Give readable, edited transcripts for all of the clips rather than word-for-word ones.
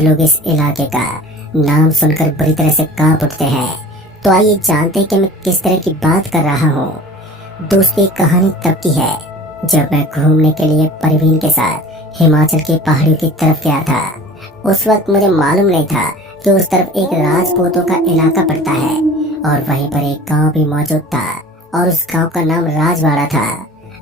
लोग इस इलाके का नाम सुनकर बुरी तरह से कांप उठते हैं। तो आइए जानते हैं कि मैं किस तरह की बात कर रहा हूँ। दोस्तों, ये कहानी तब की है जब मैं घूमने के लिए परवीन के साथ हिमाचल की पहाड़ियों की तरफ गया था। उस वक्त मुझे मालूम नहीं था कि उस तरफ एक राजपूतों का इलाका पड़ता है और वहीं पर एक गांव भी मौजूद था और उस गांव का नाम राजवाड़ा था।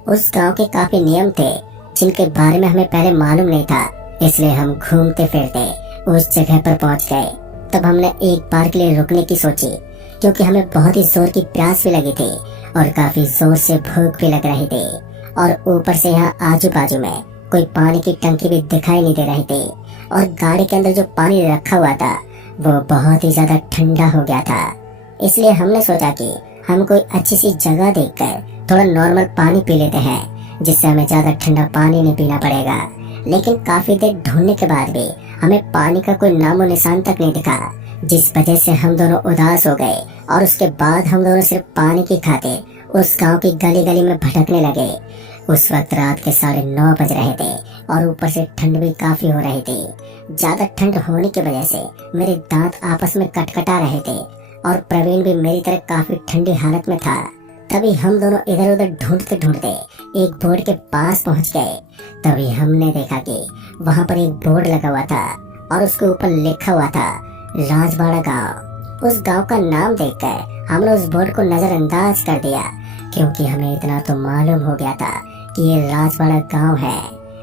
उस गांव के काफी नियम थे जिनके बारे में हमें पहले मालूम नहीं था, इसलिए हम घूमते फिरते उस जगह पर पहुंच गए। तब हमने एक बार के लिए रुकने की सोची क्योंकि हमें बहुत ही जोर की प्यास भी लगी थी और काफी जोर से भूख भी लग रही थी और ऊपर से यहाँ आजू बाजू में कोई पानी की टंकी भी दिखाई नहीं दे रही थी और गाड़ी के अंदर जो पानी रखा हुआ था वो बहुत ही ज्यादा ठंडा हो गया था। इसलिए हमने सोचा कि हम कोई अच्छी सी जगह देखकर थोड़ा नॉर्मल पानी पी लेते हैं जिससे हमें ज्यादा ठंडा पानी नहीं पीना पड़ेगा। लेकिन काफी देर ढूंढने के बाद भी हमें पानी का कोई नामो निशान तक नहीं दिखा, जिस वजह से हम दोनों उदास हो गए और उसके बाद हम दोनों सिर्फ पानी की खातिर उस गांव की गली गली में भटकने लगे। उस वक्त रात के 9:30 बज रहे थे और ऊपर से ठंड भी काफी हो रही थी। ज्यादा ठंड होने की वजह से मेरे दांत आपस में कटकटा रहे थे और प्रवीण भी मेरी तरह काफी ठंडी हालत में था। तभी हम दोनों इधर उधर ढूंढते ढूंढते एक बोर्ड के पास पहुंच गए। तभी हमने देखा कि वहां पर एक बोर्ड लगा हुआ था और उसके ऊपर लिखा हुआ था राजवाड़ा गांव। उस गांव का नाम देखकर हमने उस बोर्ड को नजरअंदाज कर दिया क्योंकि हमें इतना तो मालूम हो गया था कि ये राजवाड़ा गांव है।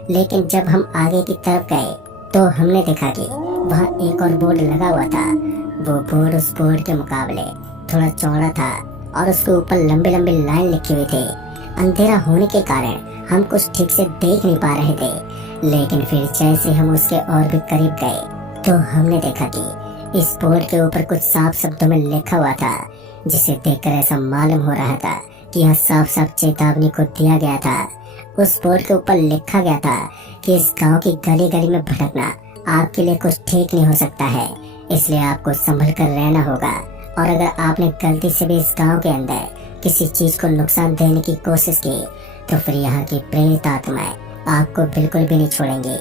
लेकिन जब हम आगे की तरफ गए तो हमने देखा कि वहाँ एक और बोर्ड लगा हुआ था। वो बोर्ड उस बोर्ड के मुकाबले थोड़ा चौड़ा था और उसके ऊपर लंबी लंबी लाइन लिखी हुई थी। अंधेरा होने के कारण हम कुछ ठीक से देख नहीं पा रहे थे, लेकिन फिर जैसे हम उसके और भी करीब गए तो हमने देखा कि इस बोर्ड के ऊपर कुछ साफ शब्दों में लिखा हुआ था, जिसे देखकर ऐसा मालूम हो रहा था कि यह साफ साफ चेतावनी को दिया गया था। उस बोर्ड के ऊपर लिखा गया था कि इस गांव की गली गली में भटकना आपके लिए कुछ ठीक नहीं हो सकता है, इसलिए आपको संभल कर रहना होगा और अगर आपने गलती से भी इस गांव के अंदर किसी चीज को नुकसान देने की कोशिश की तो फिर यहाँ की प्रेत आत्माएं आपको बिल्कुल भी नहीं छोड़ेंगी।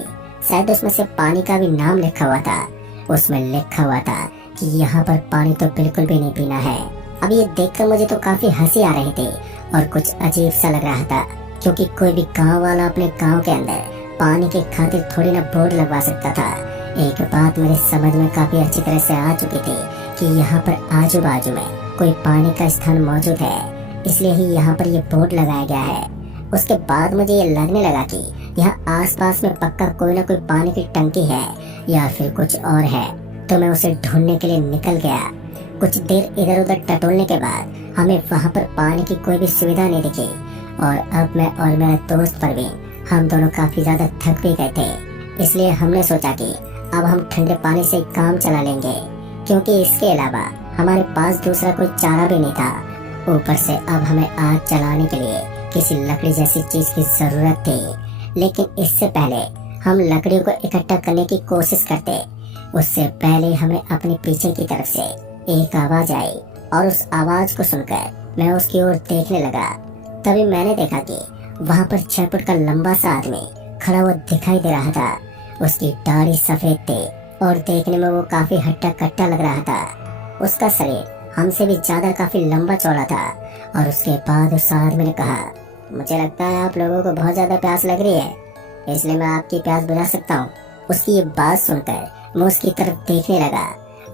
शायद उसमें से पानी का भी नाम लिखा हुआ था। उसमें लिखा हुआ था कि यहाँ पर पानी तो बिल्कुल भी नहीं पीना है। अब ये देखकर मुझे तो काफी हंसी आ रही थी और कुछ अजीब सा लग रहा था, क्योंकि कोई भी गाँव वाला अपने गाँव के अंदर पानी की खातिर थोड़ी ना बोर्ड लगवा सकता था। एक बात मेरे समझ में काफी अच्छी तरह से आ चुकी थी कि यहाँ पर आजू बाजू में कोई पानी का स्थान मौजूद है, इसलिए ही यहाँ पर ये बोर्ड लगाया गया है। उसके बाद मुझे ये लगने लगा कि यहाँ आसपास में पक्का कोई ना कोई पानी की टंकी है या फिर कुछ और है, तो मैं उसे ढूंढने के लिए निकल गया। कुछ देर इधर उधर टटोलने के बाद हमें वहाँ पर पानी की कोई भी सुविधा नहीं दिखी और अब मैं और मेरा दोस्त परवीन हम दोनों काफी ज्यादा थक भी गए थे। इसलिए हमने सोचा कि अब हम ठंडे पानी से काम चला लेंगे, क्योंकि इसके अलावा हमारे पास दूसरा कोई चारा भी नहीं था। ऊपर से अब हमें आग जलाने के लिए किसी लकड़ी जैसी चीज की जरूरत थी। लेकिन इससे पहले हम लकड़ियों को इकट्ठा करने की कोशिश करते, उससे पहले हमें अपने पीछे की तरफ से एक आवाज आई और उस आवाज को सुनकर मैं उसकी ओर देखने लगा। तभी मैंने देखा कि वहाँ पर 6 फुट का लंबा सा आदमी खड़ा हुआ दिखाई दे रहा था। उसकी दाढ़ी सफेद थी और देखने में वो काफी हट्टा कट्टा लग रहा था। उसका शरीर हमसे भी ज्यादा काफी लंबा चौड़ा था और उसके बाद उस आदमी ने कहा, मुझे लगता है आप लोगों को बहुत ज्यादा प्यास लग रही है, इसलिए मैं आपकी प्यास बुझा सकता हूँ। उसकी ये बात सुनकर मैं उसकी तरफ देखने लगा।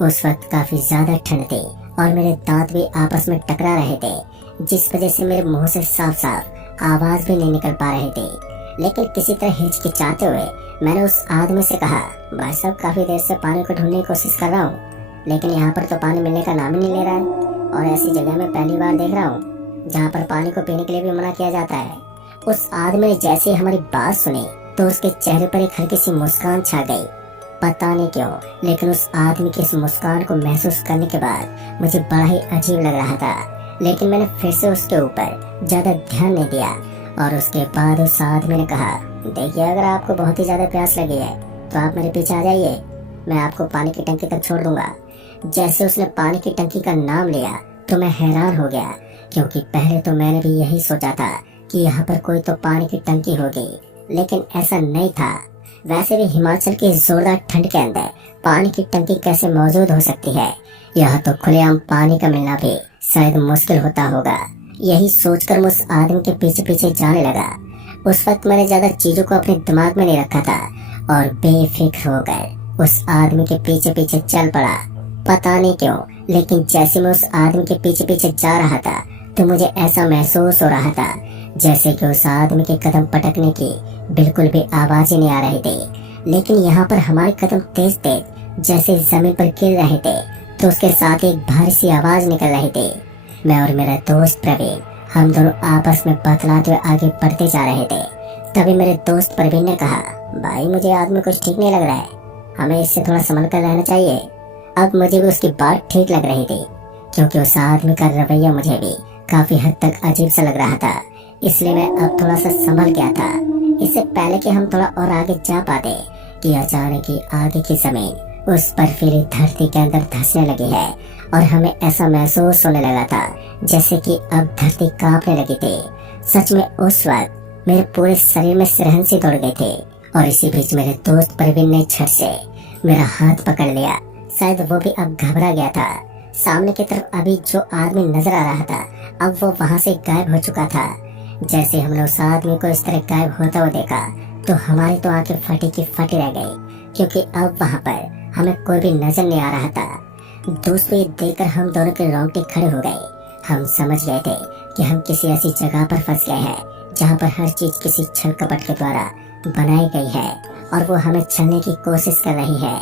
उस वक्त काफी ज्यादा ठंड थी और मेरे दांत भी आपस में टकरा रहे थे, जिस वजह से मेरे मुंह से साफ साफ आवाज भी नहीं निकल पा रही थी। लेकिन किसी तरह हिचकिचाते हुए मैंने उस आदमी से कहा, भाई साहब काफी देर से पानी को ढूंढने की कोशिश कर रहा हूँ, लेकिन यहाँ पर तो पानी मिलने का नाम ही नहीं ले रहा है और ऐसी जगह मैं पहली बार देख रहा हूँ जहाँ पर पानी को पीने के लिए भी मना किया जाता है। उस आदमी ने जैसे ही हमारी बात सुनी तो उसके चेहरे पर एक हल्की सी मुस्कान छा गई। पता नहीं क्यों, लेकिन उस आदमी की इस मुस्कान को महसूस करने के बाद मुझे बड़ा ही अजीब लग रहा था। लेकिन मैंने फिर से उसके ऊपर ज्यादा ध्यान नहीं दिया और उसके बाद उस आदमी ने कहा, देखिए अगर आपको बहुत ही ज्यादा प्यास लगी है तो आप मेरे पीछे आ जाइए, मैं आपको पानी की टंकी तक छोड़ दूंगा। जैसे उसने पानी की टंकी का नाम लिया तो मैं हैरान हो गया, क्योंकि पहले तो मैंने भी यही सोचा था कि यहाँ पर कोई तो पानी की टंकी होगी, लेकिन ऐसा नहीं था। वैसे भी हिमाचल की जोरदार ठंड के अंदर पानी की टंकी कैसे मौजूद हो सकती है। यह तो खुलेआम पानी का मिलना भी शायद मुश्किल होता होगा। यही सोचकर मैं उस आदमी के पीछे पीछे जाने लगा। उस वक्त मैंने ज्यादा चीजों को अपने दिमाग में नहीं रखा था और बेफिक्र होकर उस आदमी के पीछे पीछे चल पड़ा। पता नहीं क्यों, लेकिन जैसे मैं उस आदमी के पीछे पीछे जा रहा था तो मुझे ऐसा महसूस हो रहा था जैसे कि उस आदमी के कदम पटकने की बिल्कुल भी आवाज ही नहीं आ रही थी। लेकिन यहाँ पर हमारे कदम तेज तेज जैसे जमीन पर गिर रहे थे तो उसके साथ एक भारी सी आवाज निकल रही थी। मैं और मेरा दोस्त प्रवीण, हम दोनों आपस में बतलाते हुए आगे बढ़ते जा रहे थे। तभी मेरे दोस्त प्रवीण ने कहा, भाई मुझे आदमी कुछ ठीक नहीं लग रहा है, हमें इससे थोड़ा संभल कर रहना चाहिए। अब मुझे भी उसकी बात ठीक लग रही थी क्योंकि उस आदमी का रवैया मुझे भी काफी हद तक अजीब सा लग रहा था। इसलिए मैं अब थोड़ा सा संभल गया था। इससे पहले कि हम थोड़ा और आगे जा पाते कि अचानक ही आगे की जमीन उस बर्फीली धरती के अंदर धंसने लगी है और हमें ऐसा महसूस होने लगा था जैसे कि अब धरती कांपने लगी थी। सच में उस वक्त मेरे पूरे शरीर में सिरहन सी दौड़ गए थे और इसी बीच मेरे दोस्त प्रवीण ने झट से मेरा हाथ पकड़ लिया। शायद वो भी अब घबरा गया था। सामने की तरफ अभी जो आदमी नजर आ रहा था अब वो वहाँ से गायब हो चुका था। जैसे हमने उस आदमी को इस तरह गायब होता हुआ देखा तो हमारी तो आंखें फटी की फटी रह गई क्योंकि अब वहाँ पर हमें कोई भी नजर नहीं आ रहा था। दोस्तों, ये देखकर हम दोनों के रोंगटे खड़े हो गए। हम समझ गए थे कि हम किसी ऐसी जगह पर फंस गए हैं जहाँ पर हर चीज किसी छल कपट के द्वारा बनाई गई है और वो हमें छलने की कोशिश कर रही है।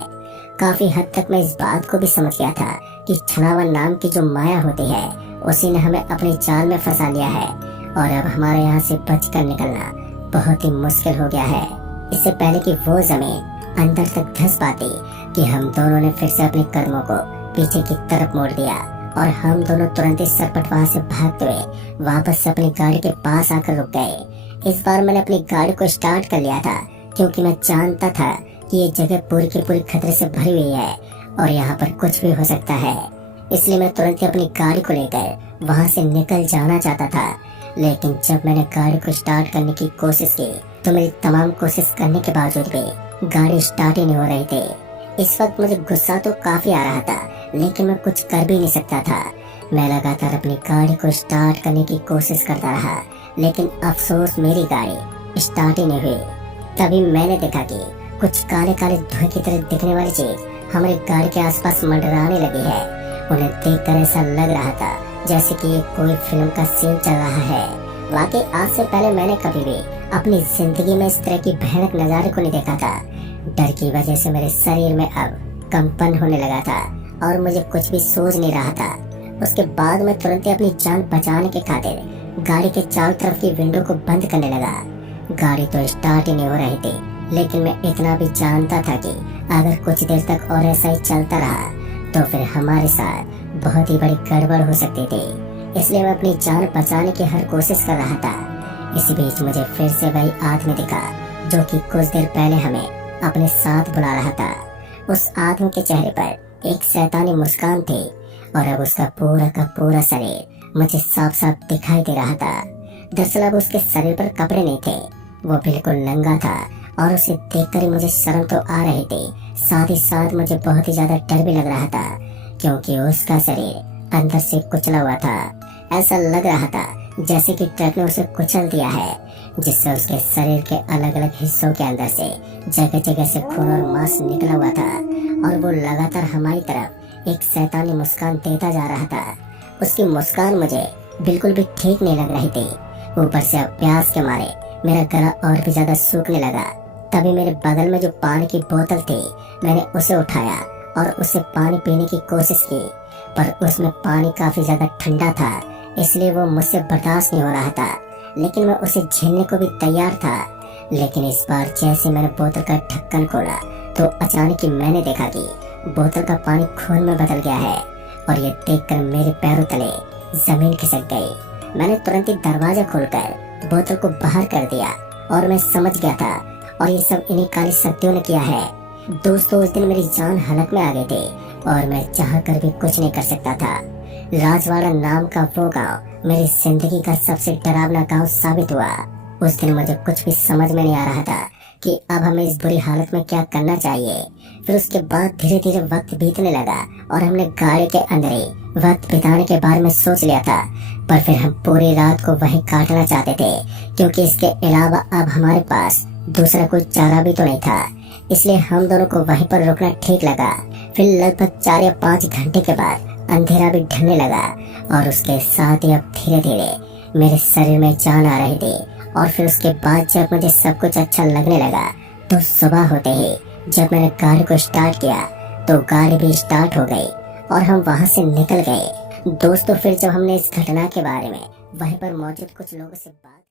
काफी हद तक मैं इस बात को भी समझ गया था कि छलावा नाम की जो माया होती है उसी ने हमें अपने जाल में फंसा लिया है और अब हमारे यहाँ से बचकर निकलना बहुत ही मुश्किल हो गया है। इससे पहले कि वो जमीन अंदर तक धंस पाती कि हम दोनों ने फिर से अपने कदमों को पीछे की तरफ मोड़ दिया और हम दोनों तुरंत ही सरपट वहाँ से भागते हुए वापस से अपनी गाड़ी के पास आकर रुक गए। इस बार मैंने अपनी गाड़ी को स्टार्ट कर लिया था क्योंकि मैं जानता था कि ये जगह पूरी की पूरी खतरे से भरी हुई है और यहाँ पर कुछ भी हो सकता है। इसलिए मैं तुरंत ही अपनी गाड़ी को लेकर वहाँ से निकल जाना चाहता था। लेकिन जब मैंने गाड़ी को स्टार्ट करने की कोशिश की तो मेरी तमाम कोशिश करने के बावजूद भी गाड़ी स्टार्ट ही नहीं हो रही थी। इस वक्त मुझे गुस्सा तो काफी आ रहा था लेकिन मैं कुछ कर भी नहीं सकता था। मैं लगातार अपनी गाड़ी को स्टार्ट करने की कोशिश करता रहा लेकिन अफसोस मेरी गाड़ी स्टार्ट ही नहीं हुई। तभी मैंने देखा कि कुछ काले काले धुएं की तरह दिखने वाली चीज हमारी गाड़ी के आसपास मंडराने लगी है। उन्हें देखकर ऐसा लग रहा था जैसे कि ये कोई फिल्म का सीन चल रहा है। वाकई आज से पहले मैंने कभी भी अपनी जिंदगी में इस तरह की भयानक नजारे को नहीं देखा था। डर की वजह से मेरे शरीर में अब कंपन होने लगा था और मुझे कुछ भी सूझ नहीं रहा था। उसके बाद मैं तुरंत ही अपनी जान बचाने के खातिर गाड़ी के चारों तरफ की विंडो को बंद करने लगा। गाड़ी तो स्टार्ट ही नहीं हो रही थी लेकिन मैं इतना भी जानता था कि अगर कुछ देर तक और ऐसा ही चलता रहा तो फिर हमारे साथ बहुत ही बड़ी गड़बड़ हो सकती थी। इसलिए मैं अपनी जान बचाने की हर कोशिश कर रहा था। इसी बीच मुझे फिर से वही आदमी दिखा जो कि कुछ देर पहले हमें अपने साथ बुला रहा था। उस आदमी के चेहरे पर एक शैतानी मुस्कान थी और अब उसका पूरा का पूरा शरीर मुझे साफ साफ दिखाई दे रहा था। दरअसल अब उसके शरीर पर कपड़े नहीं थे, वो बिल्कुल नंगा था और उसे देखकर ही मुझे शर्म तो आ रही थी, साथ ही साथ मुझे बहुत ही ज्यादा डर भी लग रहा था क्योंकि उसका शरीर अंदर से कुचला हुआ था। ऐसा लग रहा था जैसे कि ट्रक ने उसे कुचल दिया है, जिससे उसके शरीर के अलग अलग हिस्सों के अंदर से जगह जगह से खून और मांस निकला हुआ था और वो लगातार हमारी तरफ एक शैतानी मुस्कान देता जा रहा था। उसकी मुस्कान मुझे बिल्कुल भी ठीक नहीं लग रही थी। ऊपर से अब प्यास के मारे मेरा गला और भी ज्यादा सूखने लगा। तभी मेरे बगल में जो पानी की बोतल थी मैंने उसे उठाया और उससे पानी पीने की कोशिश की, पर उसमें पानी काफी ज्यादा ठंडा था इसलिए वो मुझसे बर्दाश्त नहीं हो रहा था। लेकिन मैं उसे झेलने को भी तैयार था। लेकिन इस बार जैसे मैंने बोतल का ढक्कन खोला तो अचानक ही मैंने देखा कि बोतल का पानी खून में बदल गया है और ये देखकर मेरे पैरों तले जमीन खिसक गई। मैंने तुरंत ही दरवाजा खोलकर बोतल को बाहर कर दिया और मैं समझ गया था और ये सब इन्हीं काली शक्तियों ने किया है। दोस्तों, उस दिन मेरी जान हलक में आ गई थी और मैं चाह कर भी कुछ नहीं कर सकता था। राजवाड़ा नाम का वो गांव मेरी जिंदगी का सबसे डरावना गांव साबित हुआ। उस दिन मुझे कुछ भी समझ में नहीं आ रहा था कि अब हमें इस बुरी हालत में क्या करना चाहिए। फिर उसके बाद धीरे धीरे वक्त बीतने लगा और हमने गाड़ी के अंदर ही वक्त बिताने के बारे में सोच लिया था। पर फिर हम पूरी रात को वहीं काटना चाहते थे, क्योंकि इसके अलावा अब हमारे पास दूसरा कोई चारा भी तो नहीं था। इसलिए हम दोनों को वहीं पर रुकना ठीक लगा। फिर लगभग 4 या 5 घंटे के बाद अंधेरा भी ढलने लगा और उसके साथ ही अब धीरे धीरे मेरे शरीर में जान आ रही थी। और फिर उसके बाद जब मुझे सब कुछ अच्छा लगने लगा तो सुबह होते ही जब मैंने गाड़ी को स्टार्ट किया तो गाड़ी भी स्टार्ट हो गई और हम वहां से निकल गए। दोस्तों, फिर जब हमने इस घटना के बारे में वहीं पर मौजूद कुछ लोगों से बात